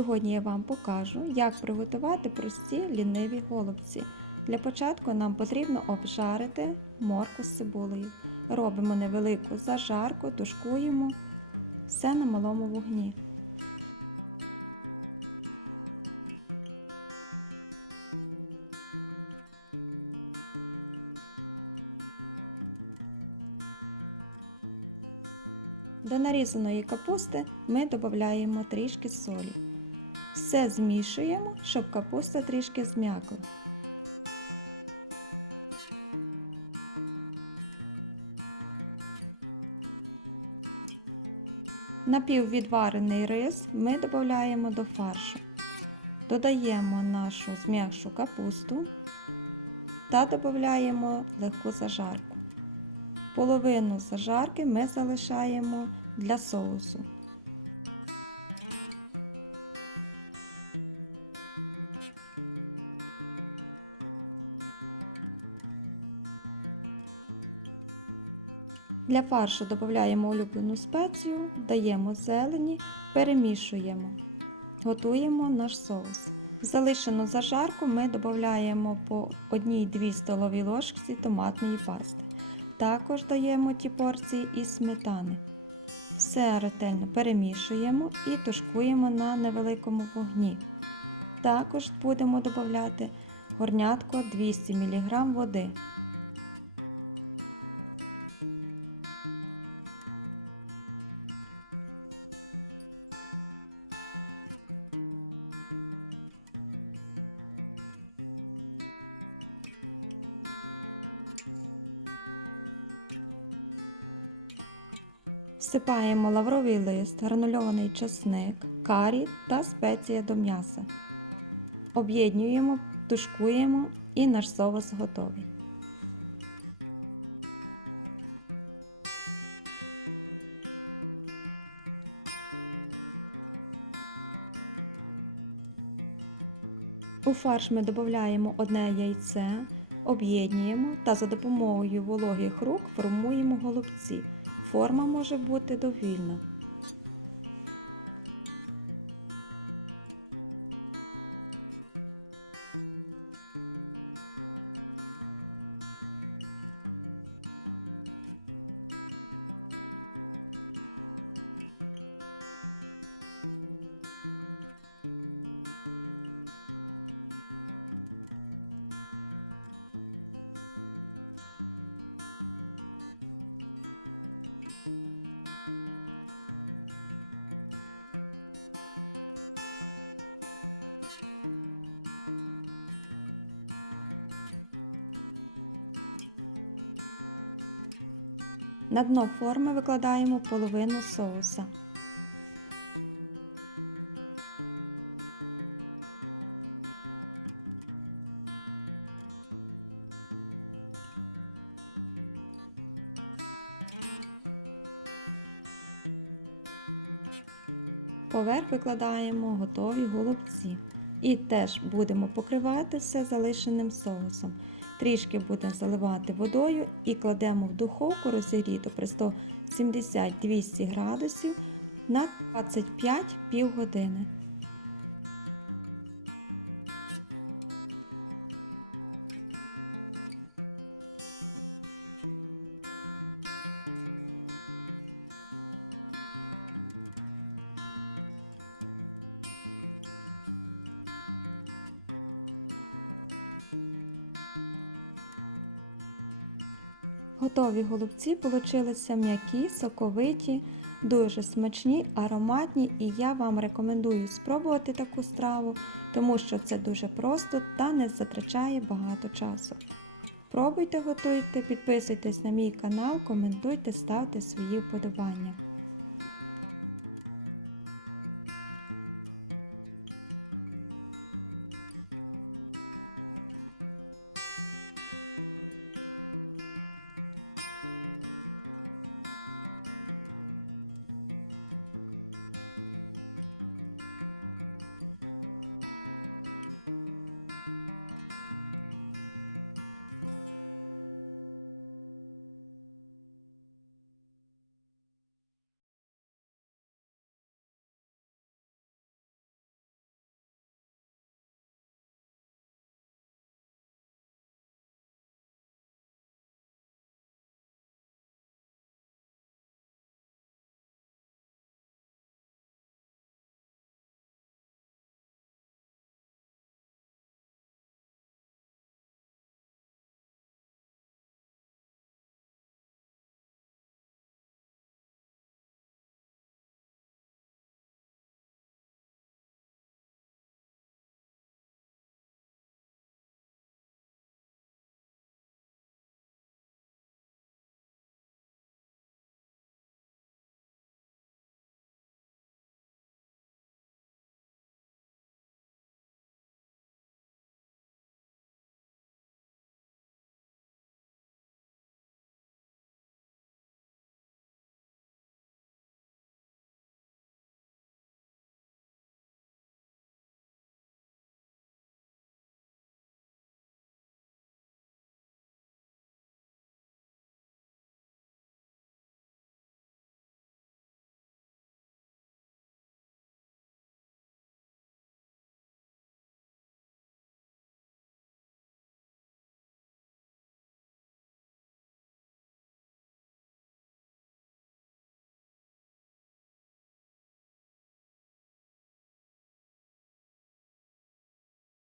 Сьогодні я вам покажу, як приготувати прості ліниві голубці. Для початку нам потрібно обжарити морку з цибулею. Робимо невелику зажарку, тушкуємо все на малому вогні. До нарізаної капусти ми додаємо трішки солі. Все змішуємо, щоб капуста трішки зм'якла. Напіввідварений рис ми додаємо до фаршу. Додаємо нашу зм'якшу капусту та додаємо легку зажарку. Половину зажарки ми залишаємо для соусу. Для фаршу додаємо улюблену спецію, даємо зелені, перемішуємо. Готуємо наш соус. Залишену зажарку ми додаємо по 1-2 столові ложки томатної пасти. Також даємо ті порції із сметани. Все ретельно перемішуємо і тушкуємо на невеликому вогні. Також будемо додати горнятко 200 мг води. Всипаємо лавровий лист, гранульований чесник, карі та спеція до м'яса. Об'єднуємо, тушкуємо і наш соус готовий. У фарш ми додаємо одне яйце, об'єднуємо та за допомогою вологих рук формуємо голубці. Форма може бути довільна. На дно форми викладаємо половину соуса. Поверх викладаємо готові голубці і теж будемо покривати все залишеним соусом. Трішки будемо заливати водою і кладемо в духовку розігріту при 170-200 градусів на 25 півгодини. Готові голубці получилися м'які, соковиті, дуже смачні, ароматні і я вам рекомендую спробувати таку страву, тому що це дуже просто та не затрачає багато часу. Пробуйте, готуйте, підписуйтесь на мій канал, коментуйте, ставте свої вподобання.